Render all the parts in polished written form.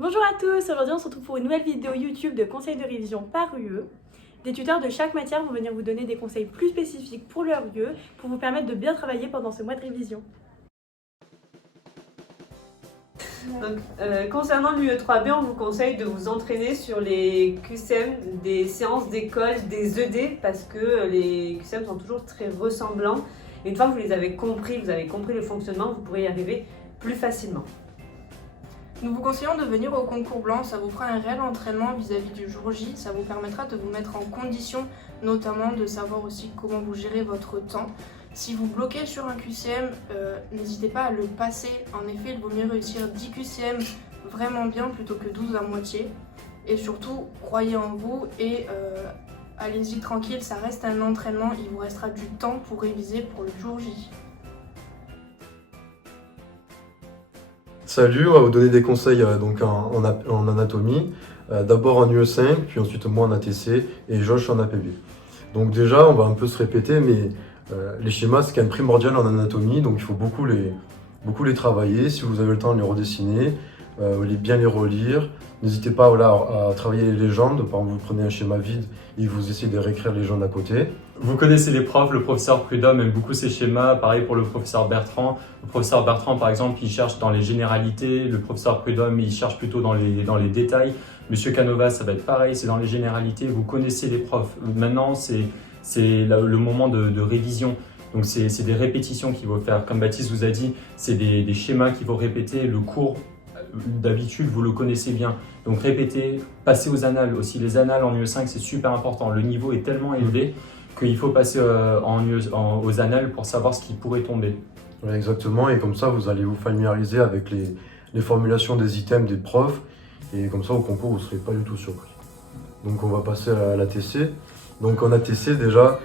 Bonjour à tous, aujourd'hui on se retrouve pour une nouvelle vidéo YouTube de conseils de révision par UE. Des tuteurs de chaque matière vont venir vous donner des conseils plus spécifiques pour leur UE pour vous permettre de bien travailler pendant ce mois de révision. Donc, concernant l'UE3B, on vous conseille de vous entraîner sur les QCM des séances d'école, des ED, parce que les QCM sont toujours très ressemblants. Et une fois que vous les avez compris, vous avez compris le fonctionnement, vous pourrez y arriver plus facilement. Nous vous conseillons de venir au concours blanc, ça vous fera un réel entraînement vis-à-vis du jour J, ça vous permettra de vous mettre en condition, notamment de savoir aussi comment vous gérez votre temps. Si vous bloquez sur un QCM, n'hésitez pas à le passer, en effet il vaut mieux réussir 10 QCM vraiment bien plutôt que 12 à moitié. Et surtout, croyez en vous et allez-y tranquille, ça reste un entraînement, il vous restera du temps pour réviser pour le jour J. Salut, on va vous donner des conseils en anatomie. D'abord en UE5, puis ensuite moi en ATC et Josh en APB. Donc déjà, on va un peu se répéter, mais les schémas, c'est quand même primordial en anatomie, donc il faut beaucoup les travailler. Si vous avez le temps de les redessiner, bien les relire. N'hésitez pas à travailler les légendes. Par exemple, vous prenez un schéma vide et vous essayez de réécrire les légendes à côté. Vous connaissez les profs, le professeur Prudhomme aime beaucoup ces schémas, pareil pour le professeur Bertrand. Le professeur Bertrand, par exemple, il cherche dans les généralités, le professeur Prudhomme, il cherche plutôt dans les détails. Monsieur Canova, ça va être pareil, c'est dans les généralités, vous connaissez les profs. Maintenant, c'est le moment de révision. Donc c'est des répétitions qu'il faut faire. Comme Baptiste vous a dit, c'est des schémas qu'il faut répéter. Le cours, d'habitude, vous le connaissez bien. Donc répétez, passez aux annales aussi. Les annales en UE5, c'est super important. Le niveau est tellement élevé qu'il faut passer aux annales pour savoir ce qui pourrait tomber. Ouais, exactement, et comme ça, vous allez vous familiariser avec les formulations des items des profs, et comme ça, au concours, vous ne serez pas du tout surpris. Donc on va passer à l'ATC. Donc en ATC, déjà,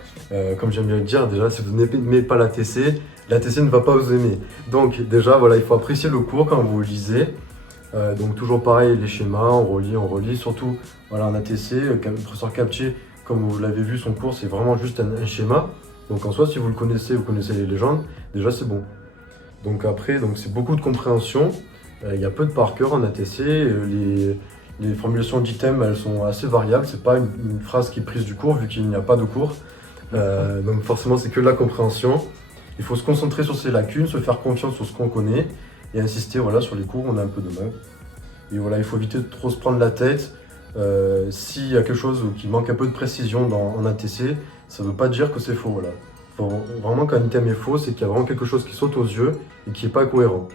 comme j'aime bien le dire, déjà, si vous n'aimez pas l'ATC ne va pas vous aimer. Donc déjà, voilà, il faut apprécier le cours quand vous le lisez. Donc toujours pareil, les schémas, on relit. Surtout, voilà, en ATC, le professeur Captier, comme vous l'avez vu, son cours, c'est vraiment juste un schéma. Donc en soi, si vous connaissez les légendes, déjà c'est bon. Donc après, c'est beaucoup de compréhension. Il y a peu de par cœur en ATC. Les formulations d'items, elles sont assez variables. C'est pas une phrase qui est prise du cours, vu qu'il n'y a pas de cours. Donc forcément, c'est que de la compréhension. Il faut se concentrer sur ses lacunes, se faire confiance sur ce qu'on connaît et insister sur les cours où on a un peu de mal. Et voilà, il faut éviter de trop se prendre la tête. S'il y a quelque chose qui manque un peu de précision en ATC, ça ne veut pas dire que c'est faux. Voilà. Vraiment, quand un item est faux, c'est qu'il y a vraiment quelque chose qui saute aux yeux et qui n'est pas cohérent.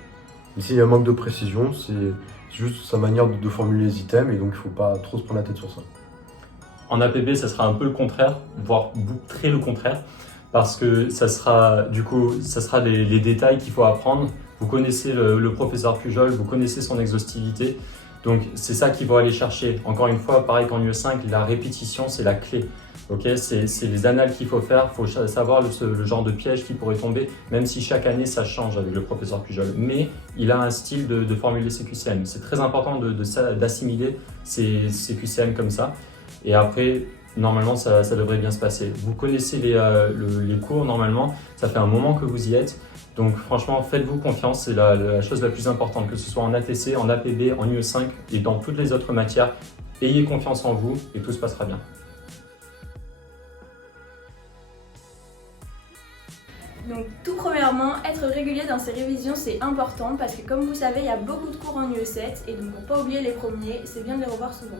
Et s'il y a un manque de précision, c'est juste sa manière de formuler les items, et donc il ne faut pas trop se prendre la tête sur ça. En APB, ça sera un peu le contraire, voire très le contraire, parce que ça sera les détails qu'il faut apprendre. Vous connaissez le professeur Pujol, vous connaissez son exhaustivité, donc c'est ça qu'il faut aller chercher. Encore une fois, pareil qu'en UE5, la répétition, c'est la clé. Okay, c'est les annales qu'il faut faire, il faut savoir le genre de piège qui pourrait tomber, même si chaque année ça change avec le professeur Pujol. Mais il a un style de formuler ses QCM. C'est très important d'assimiler ces QCM comme ça. Et après, normalement, ça devrait bien se passer. Vous connaissez les cours normalement, ça fait un moment que vous y êtes. Donc franchement, faites-vous confiance, c'est la chose la plus importante, que ce soit en ATC, en APB, en UE5 et dans toutes les autres matières. Ayez confiance en vous et tout se passera bien. Donc tout premièrement, être régulier dans ses révisions c'est important parce que comme vous savez, il y a beaucoup de cours en UE7 et donc pour pas oublier les premiers, c'est bien de les revoir souvent.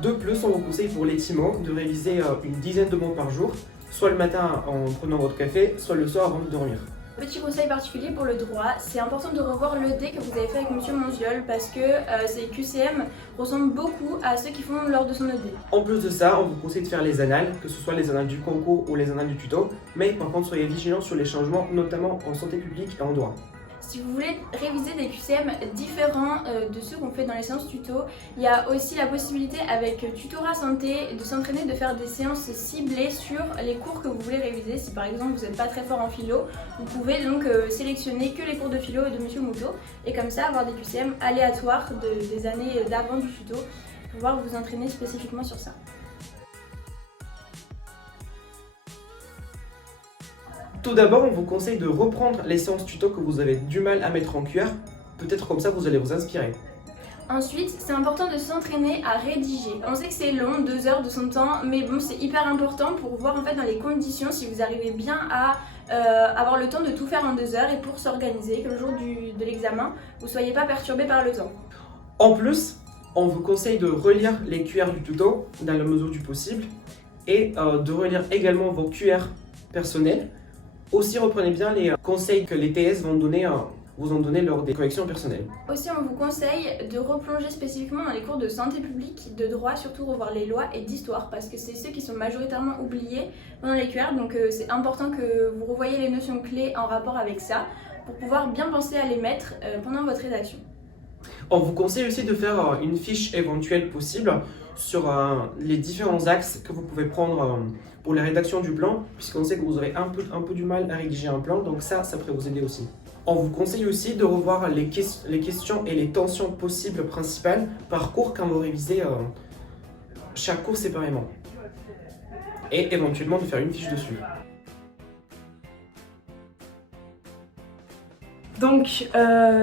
De plus, on vous conseille pour les timons de réviser une dizaine de mots par jour, soit le matin en prenant votre café, soit le soir avant de dormir. Petit conseil particulier pour le droit, c'est important de revoir le D que vous avez fait avec Monsieur Monziol parce que ces QCM ressemblent beaucoup à ceux qui font lors de son ED. En plus de ça, on vous conseille de faire les annales, que ce soit les annales du concours ou les annales du tuto, mais par contre soyez vigilants sur les changements, notamment en santé publique et en droit. Si vous voulez réviser des QCM différents de ceux qu'on fait dans les séances tuto, il y a aussi la possibilité avec Tutorat Santé de s'entraîner de faire des séances ciblées sur les cours que vous voulez réviser. Si par exemple vous n'êtes pas très fort en philo, vous pouvez donc sélectionner que les cours de philo de Monsieur Moutot et comme ça avoir des QCM aléatoires des années d'avant du tuto pour pouvoir vous entraîner spécifiquement sur ça. Tout d'abord, on vous conseille de reprendre les séances tuto que vous avez du mal à mettre en QR. Peut-être comme ça, vous allez vous inspirer. Ensuite, c'est important de s'entraîner à rédiger. On sait que c'est long, 2 heures de son temps, mais bon, c'est hyper important pour voir en fait dans les conditions si vous arrivez bien à avoir le temps de tout faire en 2 heures et pour s'organiser, que le jour de l'examen, vous ne soyez pas perturbé par le temps. En plus, on vous conseille de relire les QR du tuto dans la mesure du possible et de relire également vos QR personnels. Aussi, reprenez bien les conseils que les TS vous ont donné lors des corrections personnelles. Aussi, on vous conseille de replonger spécifiquement dans les cours de santé publique, de droit, surtout revoir les lois et d'histoire parce que c'est ceux qui sont majoritairement oubliés pendant les QR, donc c'est important que vous revoyiez les notions clés en rapport avec ça pour pouvoir bien penser à les mettre pendant votre rédaction. On vous conseille aussi de faire une fiche éventuelle possible sur les différents axes que vous pouvez prendre pour la rédaction du plan, puisqu'on sait que vous aurez un peu du mal à rédiger un plan, donc ça pourrait vous aider aussi. On vous conseille aussi de revoir les questions et les tensions possibles principales par cours quand vous révisez chaque cours séparément. Et éventuellement de faire une fiche dessus. Donc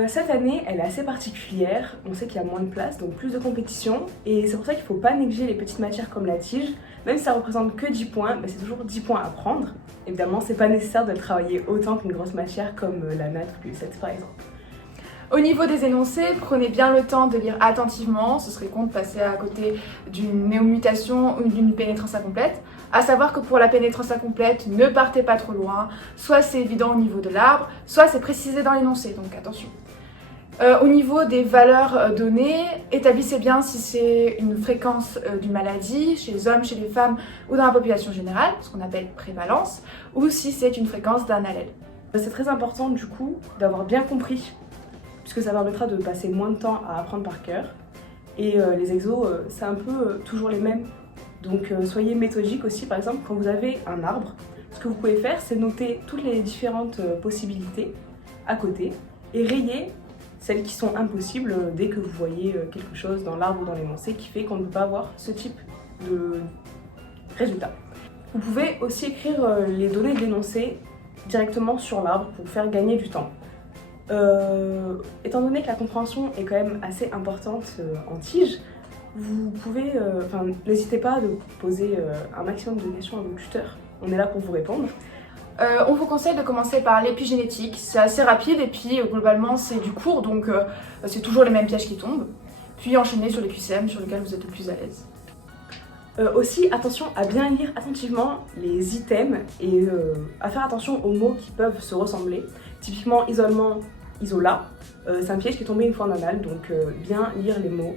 cette année, elle est assez particulière. On sait qu'il y a moins de place, donc plus de compétition. Et c'est pour ça qu'il ne faut pas négliger les petites matières comme la tige. Même si ça représente que 10 points, bah, c'est toujours 10 points à prendre. Évidemment, c'est pas nécessaire de travailler autant qu'une grosse matière comme la maths ou l'U7 par exemple. Au niveau des énoncés, prenez bien le temps de lire attentivement, ce serait con de passer à côté d'une néomutation ou d'une pénétrance incomplète. À savoir que pour la pénétrance incomplète, ne partez pas trop loin, soit c'est évident au niveau de l'arbre, soit c'est précisé dans l'énoncé, donc attention. Au niveau des valeurs données, établissez bien si c'est une fréquence d'une maladie chez les hommes, chez les femmes ou dans la population générale, ce qu'on appelle prévalence, ou si c'est une fréquence d'un allèle. C'est très important du coup d'avoir bien compris, puisque ça permettra de passer moins de temps à apprendre par cœur. Et les exos, c'est un peu toujours les mêmes. Donc soyez méthodiques aussi, par exemple quand vous avez un arbre, ce que vous pouvez faire c'est noter toutes les différentes possibilités à côté et rayer celles qui sont impossibles dès que vous voyez quelque chose dans l'arbre ou dans l'énoncé qui fait qu'on ne peut pas avoir ce type de résultat. Vous pouvez aussi écrire les données de l'énoncé directement sur l'arbre pour faire gagner du temps. Étant donné que la compréhension est quand même assez importante en tige, vous pouvez, n'hésitez pas à poser un maximum de questions à vos tuteurs. On est là pour vous répondre. On vous conseille de commencer par l'épigénétique, c'est assez rapide et puis globalement c'est du cours donc c'est toujours les mêmes pièges qui tombent. Puis enchaîner sur les QCM sur lesquels vous êtes le plus à l'aise. Aussi, attention à bien lire attentivement les items et à faire attention aux mots qui peuvent se ressembler. Typiquement isolement, isola, c'est un piège qui est tombé une fois en anal, donc bien lire les mots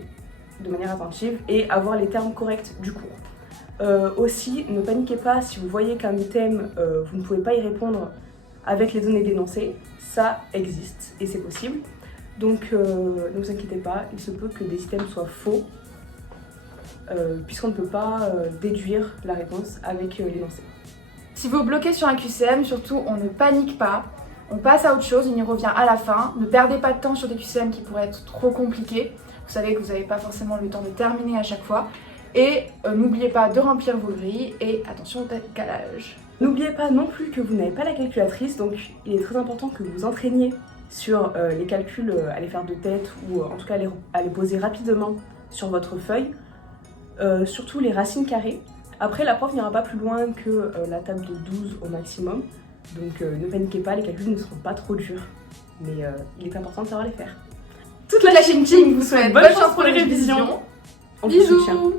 de manière attentive et avoir les termes corrects du cours. Aussi, ne paniquez pas si vous voyez qu'un item, vous ne pouvez pas y répondre avec les données d'énoncé, ça existe et c'est possible. Donc ne vous inquiétez pas, il se peut que des items soient faux, puisqu'on ne peut pas déduire la réponse avec l'énoncé. Si vous bloquez sur un QCM, surtout on ne panique pas, on passe à autre chose, on y revient à la fin. Ne perdez pas de temps sur des QCM qui pourraient être trop compliqués. Vous savez que vous n'avez pas forcément le temps de terminer à chaque fois. Et n'oubliez pas de remplir vos grilles et attention au décalage. N'oubliez pas non plus que vous n'avez pas la calculatrice, donc il est très important que vous vous entraîniez sur les calculs à les faire de tête ou en tout cas à les poser rapidement sur votre feuille. Surtout les racines carrées. Après, la prof n'ira pas plus loin que la table de 12 au maximum. Donc ne paniquez pas, les calculs ne seront pas trop durs. Mais il est important de savoir les faire. Toute la Chine Team vous souhaite bonne chance pour les révisions. On vous soutient. Bisous.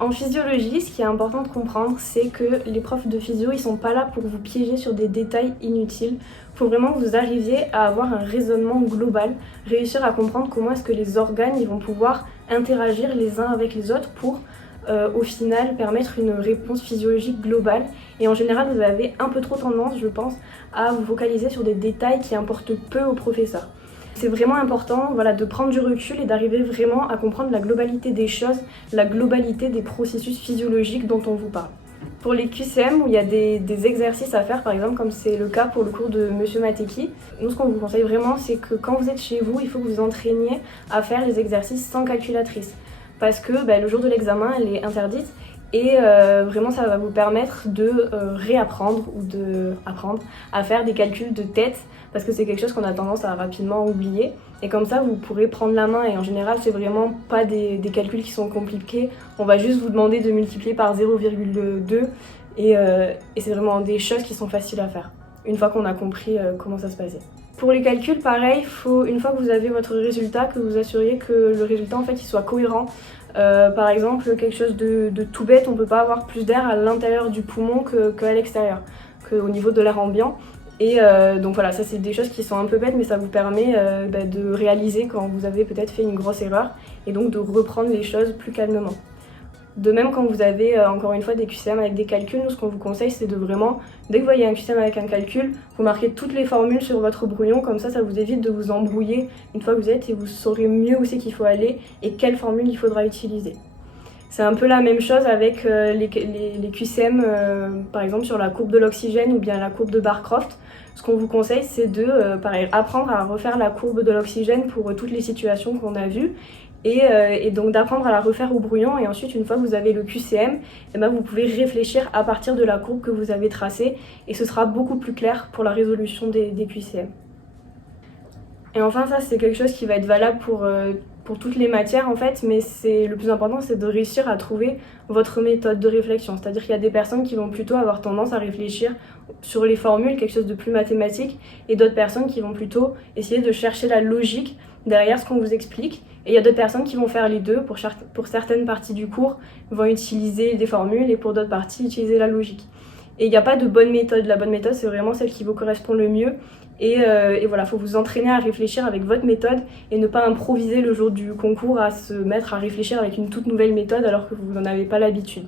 En physiologie, ce qui est important de comprendre, c'est que les profs de physio, ils sont pas là pour vous piéger sur des détails inutiles. Il faut vraiment que vous arriviez à avoir un raisonnement global, réussir à comprendre comment est-ce que les organes ils vont pouvoir interagir les uns avec les autres pour au final permettre une réponse physiologique globale. Et en général, vous avez un peu trop tendance, je pense, à vous focaliser sur des détails qui importent peu aux professeurs. C'est vraiment important de prendre du recul et d'arriver vraiment à comprendre la globalité des choses, la globalité des processus physiologiques dont on vous parle. Pour les QCM, où il y a des exercices à faire, par exemple, comme c'est le cas pour le cours de Monsieur Mateki, nous ce qu'on vous conseille vraiment, c'est que quand vous êtes chez vous, il faut que vous entraîniez à faire les exercices sans calculatrice. Parce que le jour de l'examen, elle est interdite Et vraiment, ça va vous permettre de réapprendre ou d'apprendre à faire des calculs de tête, parce que c'est quelque chose qu'on a tendance à rapidement oublier. Et comme ça, vous pourrez prendre la main, et en général, c'est vraiment pas des calculs qui sont compliqués. On va juste vous demander de multiplier par 0,2 et c'est vraiment des choses qui sont faciles à faire, une fois qu'on a compris comment ça se passait. Pour les calculs, pareil, faut, une fois que vous avez votre résultat, que vous assuriez que le résultat en fait, il soit cohérent. Par exemple, quelque chose de tout bête, on ne peut pas avoir plus d'air à l'intérieur du poumon qu'à l'extérieur, qu'au niveau de l'air ambiant. Et donc voilà, ça c'est des choses qui sont un peu bêtes, mais ça vous permet de réaliser quand vous avez peut-être fait une grosse erreur et donc de reprendre les choses plus calmement. De même, quand vous avez encore une fois des QCM avec des calculs, nous ce qu'on vous conseille c'est de vraiment, dès que vous voyez un QCM avec un calcul, vous marquez toutes les formules sur votre brouillon, comme ça vous évite de vous embrouiller une fois que vous êtes et vous saurez mieux où c'est qu'il faut aller et quelle formule il faudra utiliser. C'est un peu la même chose avec les QCM, par exemple sur la courbe de l'oxygène ou bien la courbe de Barcroft. Ce qu'on vous conseille, c'est de pareil, apprendre à refaire la courbe de l'oxygène pour toutes les situations qu'on a vues et donc d'apprendre à la refaire au brouillon. Et ensuite, une fois que vous avez le QCM, vous pouvez réfléchir à partir de la courbe que vous avez tracée et ce sera beaucoup plus clair pour la résolution des QCM. Et enfin, ça c'est quelque chose qui va être valable pour toutes les matières en fait, mais le plus important c'est de réussir à trouver votre méthode de réflexion. C'est-à-dire qu'il y a des personnes qui vont plutôt avoir tendance à réfléchir sur les formules, quelque chose de plus mathématique, et d'autres personnes qui vont plutôt essayer de chercher la logique derrière ce qu'on vous explique. Et il y a d'autres personnes qui vont faire les deux, pour certaines parties du cours, vont utiliser des formules et pour d'autres parties, utiliser la logique. Et il n'y a pas de bonne méthode, la bonne méthode c'est vraiment celle qui vous correspond le mieux. Et voilà, il faut vous entraîner à réfléchir avec votre méthode et ne pas improviser le jour du concours à se mettre à réfléchir avec une toute nouvelle méthode alors que vous n'en avez pas l'habitude.